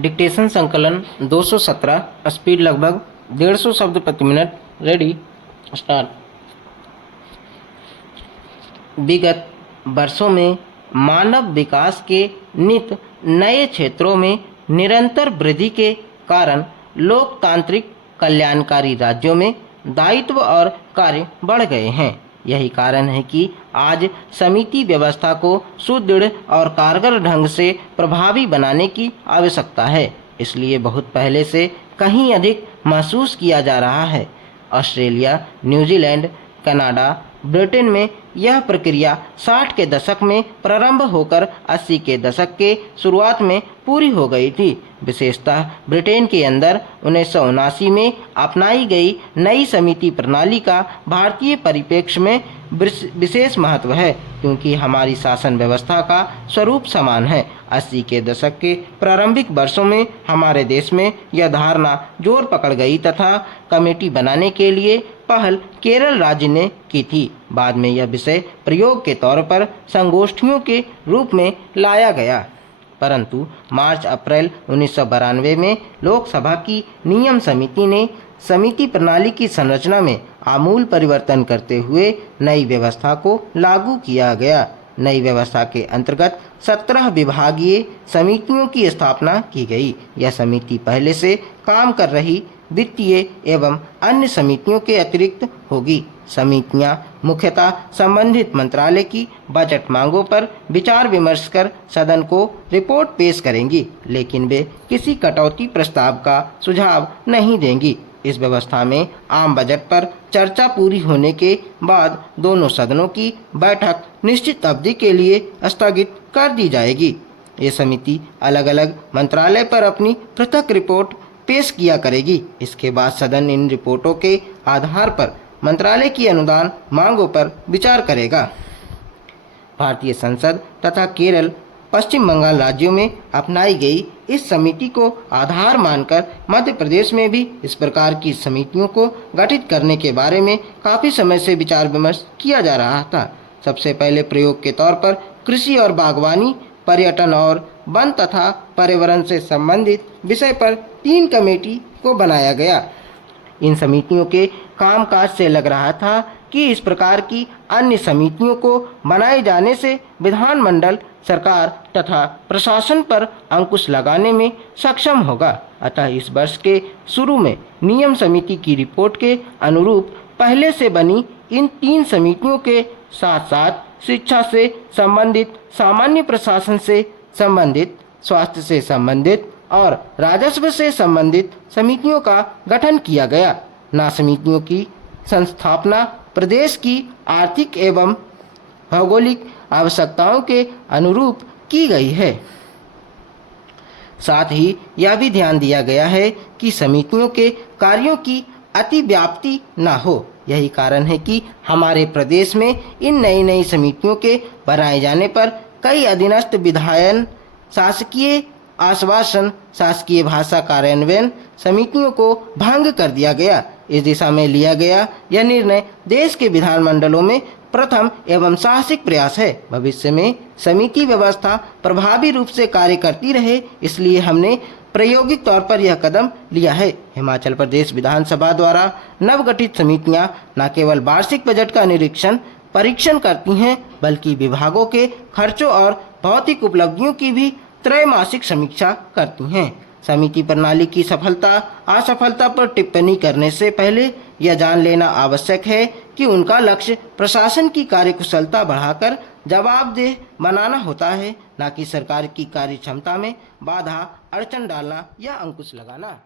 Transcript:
Dictation संकलन 217, speed लगभग 150 शब्द प्रति मिनट। Ready, start. विगत वर्षों में मानव विकास के नित नए क्षेत्रों में निरंतर वृद्धि के कारण लोकतांत्रिक कल्याणकारी राज्यों में दायित्व और कार्य बढ़ गए हैं। यही कारण है कि आज समिति व्यवस्था को सुदृढ़ और कारगर ढंग से प्रभावी बनाने की आवश्यकता है। इसलिए बहुत पहले से कहीं अधिक महसूस किया जा रहा है। ऑस्ट्रेलिया, न्यूजीलैंड, कनाडा, ब्रिटेन में यह प्रक्रिया 60 के दशक में प्रारंभ होकर 80 के दशक के शुरुआत में पूरी हो गई थी। विशेषतः ब्रिटेन के अंदर 1979 में अपनाई गई नई समिति प्रणाली का भारतीय परिप्रेक्ष्य में विशेष महत्व है, क्योंकि हमारी शासन व्यवस्था का स्वरूप समान है। 80 के दशक के प्रारंभिक वर्षों में हमारे देश में यह धारणा जोर पकड़ गई तथा कमेटी बनाने के लिए पहल केरल राज्य ने की थी। बाद में यह विषय प्रयोग के तौर पर संगोष्ठियों के रूप में लाया गया, परंतु मार्च-अप्रैल 1992 में लोकसभा की नियम समिति ने समिति प्रणाली की संरचना में आमूल परिवर्तन करते हुए नई व्यवस्था को लागू किया गया। नई व्यवस्था के अंतर्गत 17 विभागीय समितियों की स्थापना की गई। यह समिति पहले से काम कर रही वित्तीय एवं अन्य समितियों के अतिरिक्त होगी। समितियां मुख्यतः संबंधित मंत्रालय की बजट मांगों पर विचार विमर्श कर सदन को रिपोर्ट पेश करेंगी, लेकिन वे किसी कटौती प्रस्ताव का सुझाव नहीं देंगी। इस व्यवस्था में आम बजट पर चर्चा पूरी होने के बाद दोनों सदनों की बैठक निश्चित अवधि के लिए स्थगित कर दी जाएगी। ये समिति अलग अलग मंत्रालय पर अपनी पृथक रिपोर्ट पेश किया करेगी। इसके बाद सदन इन रिपोर्टों के आधार पर मंत्रालय की अनुदान मांगों पर विचार करेगा। भारतीय संसद तथा केरल, पश्चिम बंगाल राज्यों में अपनाई गई इस समिति को आधार मानकर मध्य प्रदेश में भी इस प्रकार की समितियों को गठित करने के बारे में काफ़ी समय से विचार विमर्श किया जा रहा था। सबसे पहले प्रयोग के तौर पर कृषि और बागवानी, पर्यटन और वन तथा पर्यावरण से संबंधित विषय पर 3 कमेटी को बनाया गया। इन समितियों के कामकाज से लग रहा था कि इस प्रकार की अन्य समितियों को बनाए जाने से विधानमंडल, सरकार तथा प्रशासन पर अंकुश लगाने में सक्षम होगा। अतः इस वर्ष के शुरू में नियम समिति की रिपोर्ट के अनुरूप पहले से बनी इन 3 समितियों के साथ साथ शिक्षा से संबंधित, सामान्य प्रशासन से संबंधित, स्वास्थ्य से संबंधित और राजस्व से संबंधित समितियों का गठन किया गया। समितियों की संस्थापना प्रदेश की आर्थिक एवं भौगोलिक आवश्यकताओं के अनुरूप की गई है। साथ ही यह भी ध्यान दिया गया है कि समितियों के कार्यों की अतिव्याप्ति न हो। यही कारण है कि हमारे प्रदेश में इन नई समितियों के बनाए जाने पर कई अधीनस्थ विधायन, शासकीय आश्वासन, शासकीय भाषा कार्यान्वयन समितियों को भंग कर दिया गया। इस दिशा में लिया गया यह निर्णय देश के विधानमंडलों में प्रथम एवं साहसिक प्रयास है। भविष्य में समिति व्यवस्था प्रभावी रूप से कार्य करती रहे, इसलिए हमने प्रायोगिक तौर पर यह कदम लिया है। हिमाचल प्रदेश विधानसभा द्वारा नवगठित समितियां न केवल वार्षिक बजट का परीक्षण करती हैं, बल्कि विभागों के खर्चों और भौतिक उपलब्धियों की भी त्रैमासिक समीक्षा करती हैं। समिति प्रणाली की सफलता असफलता पर टिप्पणी करने से पहले यह जान लेना आवश्यक है कि उनका लक्ष्य प्रशासन की कार्यकुशलता बढ़ाकर जवाबदेह बनाना होता है, न कि सरकार की कार्य क्षमता में बाधा, अड़चन डालना या अंकुश लगाना।